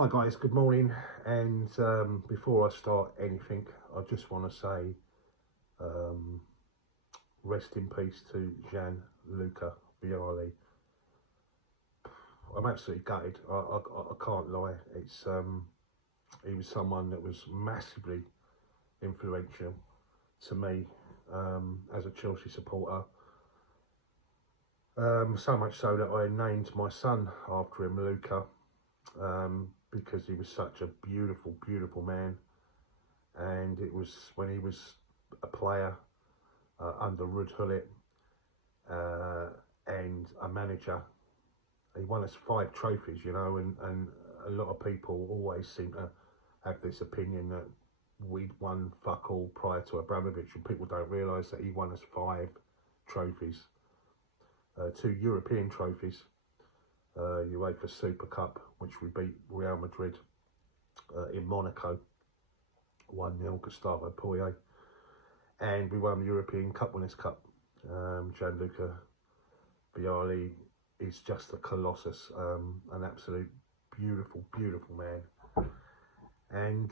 Hi guys, good morning. And before I start anything, I just want to say rest in peace to Gianluca Vialli. I'm absolutely gutted. I can't lie. He was someone that was massively influential to me as a Chelsea supporter. So much so that I named my son after him, Luca, because he was such a beautiful, beautiful man. And it was when he was a player under Ruud Gullit and a manager. He won us 5 trophies, you know, and a lot of people always seem to have this opinion that we'd won fuck all prior to Abramovich, and people don't realise that he won us 5 trophies, 2 European trophies, UEFA Super Cup, which we beat Real Madrid in Monaco, 1-0 Gustavo Poirier, and we won the European Cup Winners' Cup. Gianluca Vialli is just a colossus, an absolute beautiful, beautiful man. And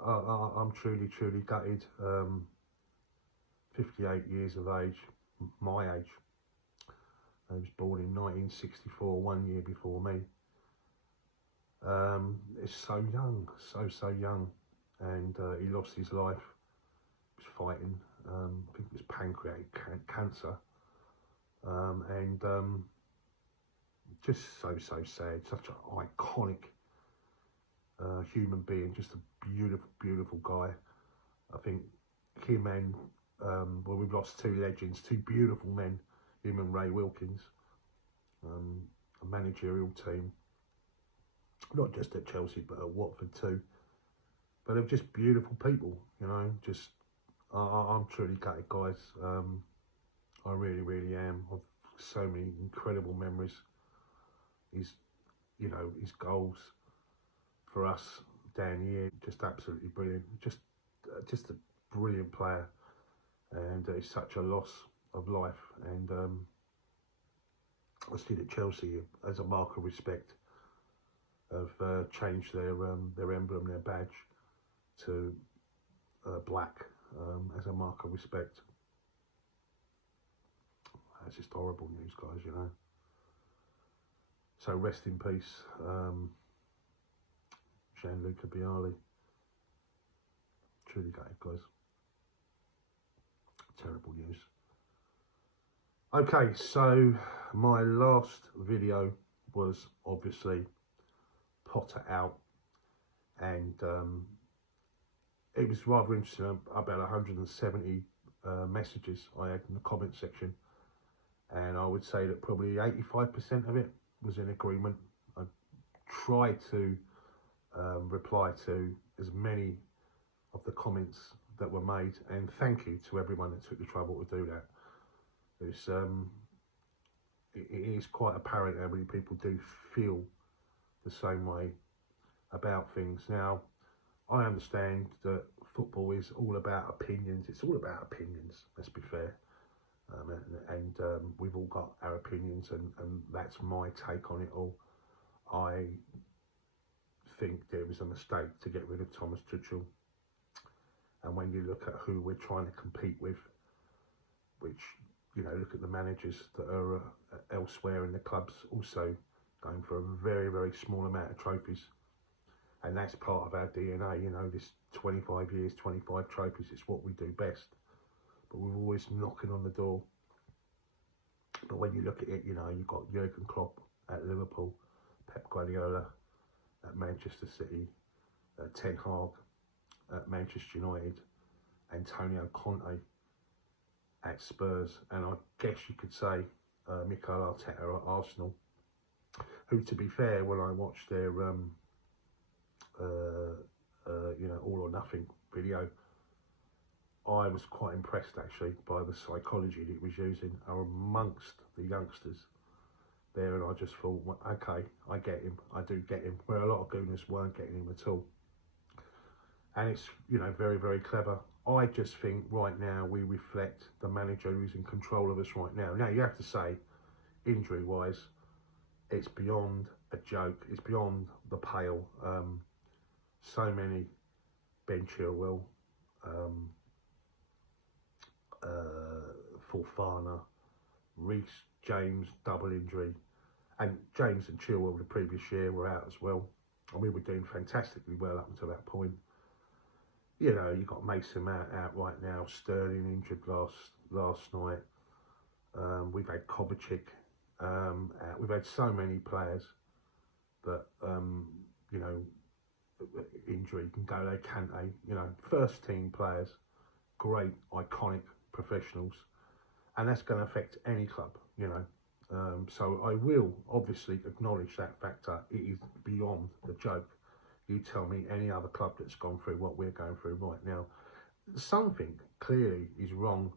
I'm truly, truly gutted. 58 years of age, my age. He was born in 1964, 1 year before me. It's so young, so young. And he lost his life. He was fighting, I think it was pancreatic cancer. And just so sad. Such an iconic human being, just a beautiful, beautiful guy. I think him and well, we've lost 2 legends, 2 beautiful men, him and Ray Wilkins, a managerial team, not just at Chelsea but at Watford too. But they're just beautiful people, you know. Just I'm truly gutted, guys. I really, really am. I've so many incredible memories. His, you know, his goals for us down here, just absolutely brilliant. Just a brilliant player, and it's such a loss of life. And I see that Chelsea, as a mark of respect, have changed their emblem, their badge, to black, as a mark of respect. That's just horrible news, guys, you know. So rest in peace, Gianluca Vialli. Truly gutted, guys. Terrible news. Okay, so my last video was obviously Potter out, and it was rather interesting. About 170 messages I had in the comment section, and I would say that probably 85% of it was in agreement. I tried to reply to as many of the comments that were made, and thank you to everyone that took the trouble to do that. It's it is quite apparent how many people do feel the same way about things. Now, I understand that football is all about opinions. It's all about opinions, let's be fair. And we've all got our opinions, and that's my take on it all. I think there was a mistake to get rid of Thomas Tuchel. And when you look at who we're trying to compete with, which, you know, look at the managers that are elsewhere in the clubs also going for a very, very small amount of trophies. And that's part of our DNA, you know, this 25 years, 25 trophies, it's what we do best. But we're always knocking on the door. But when you look at it, you know, you've got Jurgen Klopp at Liverpool, Pep Guardiola at Manchester City, Ten Hag at Manchester United, Antonio Conte at Spurs, and I guess you could say Mikel Arteta at Arsenal, who, to be fair, when I watched their you know, All or Nothing video, I was quite impressed actually by the psychology that he was using amongst the youngsters there, and I just thought, well, okay, I get him, I do get him, where a lot of gooners weren't getting him at all. And it's, you know, very, very clever. I just think right now we reflect the manager who's in control of us right now. Now, you have to say, injury-wise, it's beyond a joke. It's beyond the pale. So many Ben Chilwell, Fofana, Reece James double injury, and James and Chilwell the previous year were out as well, and we were doing fantastically well up until that point. You know, you got Mason Mount out right now, Sterling injured last night. We've had Kovacic out. We've had so many players that you know, injury can go. They can't. You know, first team players, great, iconic professionals, and that's going to affect any club. You know, so I will obviously acknowledge that factor. It is beyond the joke. You tell me any other club that's gone through what we're going through right now. Something clearly is wrong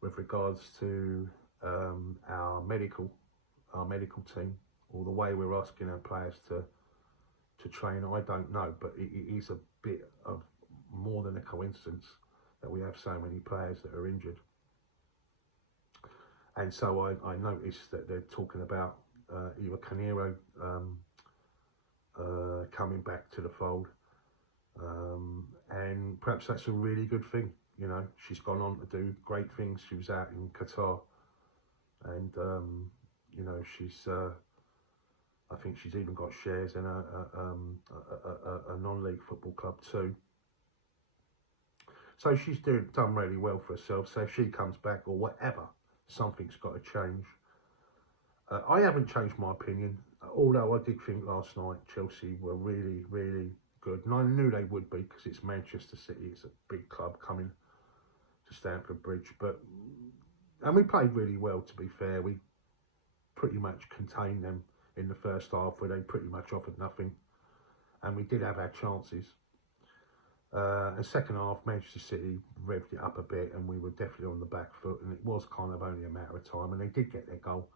with regards to our medical team, or the way we're asking our players to train. I don't know, but it is a bit of more than a coincidence that we have so many players that are injured. And so I noticed that they're talking about either Canero coming back to the fold, and perhaps that's a really good thing. You know, she's gone on to do great things. She was out in Qatar, and you know, she's I think she's even got shares in a non-league football club too. So she's done really well for herself. So if she comes back or whatever, something's got to change. I haven't changed my opinion, although I did think last night Chelsea were really, really good. And I knew they would be, because it's Manchester City. It's a big club coming to Stamford Bridge. And we played really well, to be fair. We pretty much contained them in the first half, where they pretty much offered nothing. And we did have our chances. The second half, Manchester City revved it up a bit, and we were definitely on the back foot, and it was kind of only a matter of time, and they did get their goal.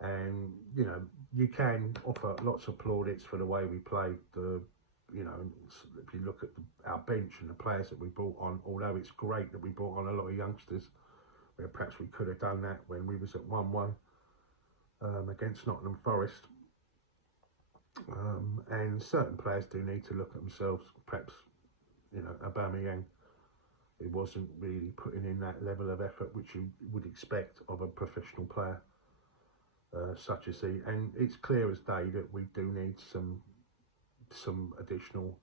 And, you know, you can offer lots of plaudits for the way we played. You know, if you look at our bench and the players that we brought on, although it's great that we brought on a lot of youngsters, where perhaps we could have done that when we was at 1-1 against Nottingham Forest. And certain players do need to look at themselves. Perhaps, you know, Aubameyang, he wasn't really putting in that level of effort which you would expect of a professional player such as he. And it's clear as day that we do need some additional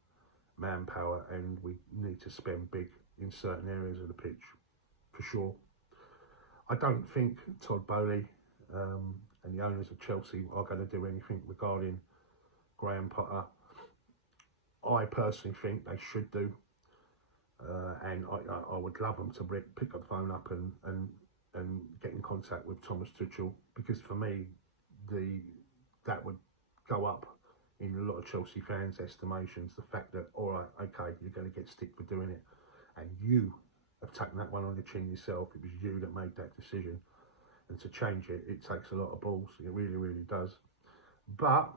manpower, and we need to spend big in certain areas of the pitch, for sure. I don't think Todd Bowley and the owners of Chelsea are going to do anything regarding Graham Potter. I personally think they should do, and I would love them to pick up the phone up and get in contact with Thomas Tuchel, because for me, that would go up in a lot of Chelsea fans' estimations. The fact that, all right, okay, you're going to get stick for doing it, and you have taken that one on the chin yourself. It was you that made that decision, and to change it, it takes a lot of balls. It really, really does. But,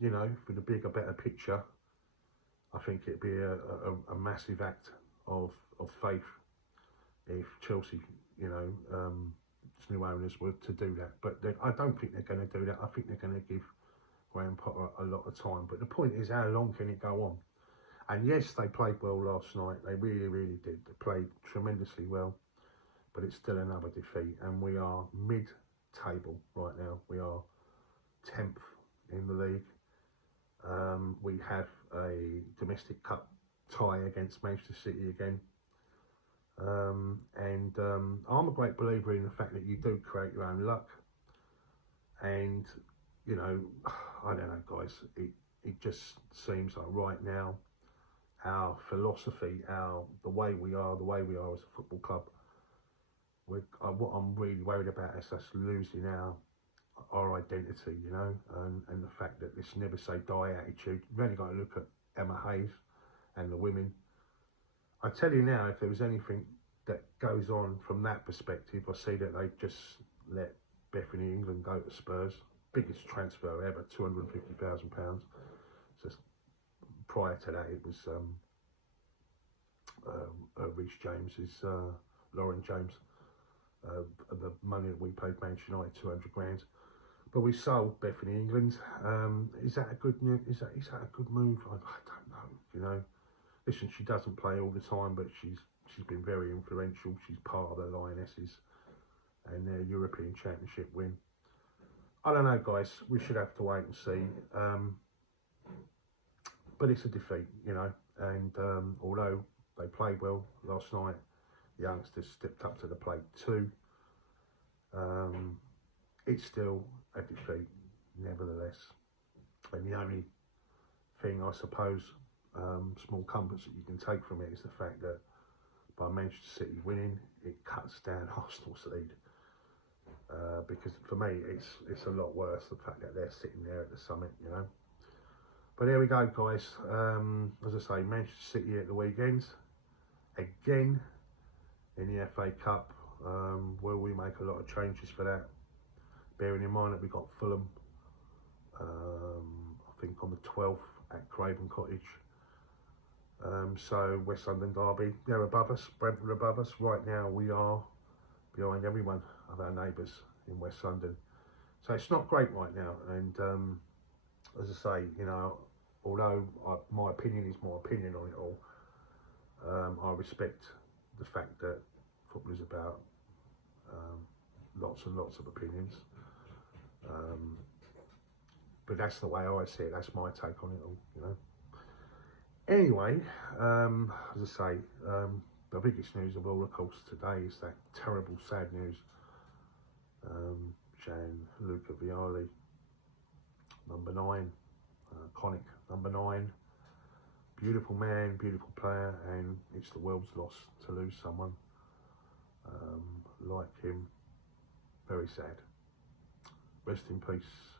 you know, for the bigger, better picture, I think it'd be a massive act of faith if Chelsea, you know, new owners were to do that. But I don't think they're going to do that. I think they're going to give Graham Potter a lot of time. But the point is, how long can it go on? And yes, they played well last night. They really, really did. They played tremendously well. But it's still another defeat. And we are mid-table right now. We are 10th in the league. We have a domestic cup tie against Manchester City again. I'm a great believer in the fact that you do create your own luck. And, you know, I don't know, guys, it just seems like right now, our philosophy, the way we are as a football club, what I'm really worried about is us losing our identity, you know, and the fact that this never say die attitude. You've only got to look at Emma Hayes and the women. I tell you now, if there was anything that goes on from that perspective, I see that they just let Bethany England go to Spurs. Biggest transfer ever, £250,000. Just prior to that, it was Reece James's, Lauren James. The money that we paid Manchester United, 200 grand. But we sold Bethany England. Is that a good is that a good move? I don't know. You know, listen, she doesn't play all the time, but she's been very influential. She's part of the Lionesses and their European Championship win. I don't know, guys. We should have to wait and see. But it's a defeat, you know. And although they played well last night, the youngsters stepped up to the plate too. It's still a defeat, nevertheless. And the only thing, I suppose, small comforts that you can take from it is the fact that by Manchester City winning, it cuts down Arsenal's lead. Because for me, it's a lot worse, the fact that they're sitting there at the summit, you know. But there we go, guys. As I say, Manchester City at the weekend. Again, in the FA Cup. Will we make a lot of changes for that? Bearing in mind that we got Fulham, I think on the 12th at Craven Cottage. So West London derby, they're above us, Brentford above us. Right now we are behind every one of our neighbours in West London. So it's not great right now. And as I say, you know, although my opinion is my opinion on it all, I respect the fact that football is about lots and lots of opinions. But that's the way I see it. That's my take on it all, you know. Anyway, as I say, the biggest news of all, of course, today is that terrible, sad news. Gianluca Vialli, number 9, iconic number 9. Beautiful man, beautiful player, and it's the world's loss to lose someone like him. Very sad. Rest in peace,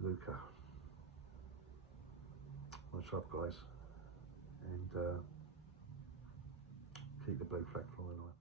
Luca. Much love, guys, and keep the blue flag flying high.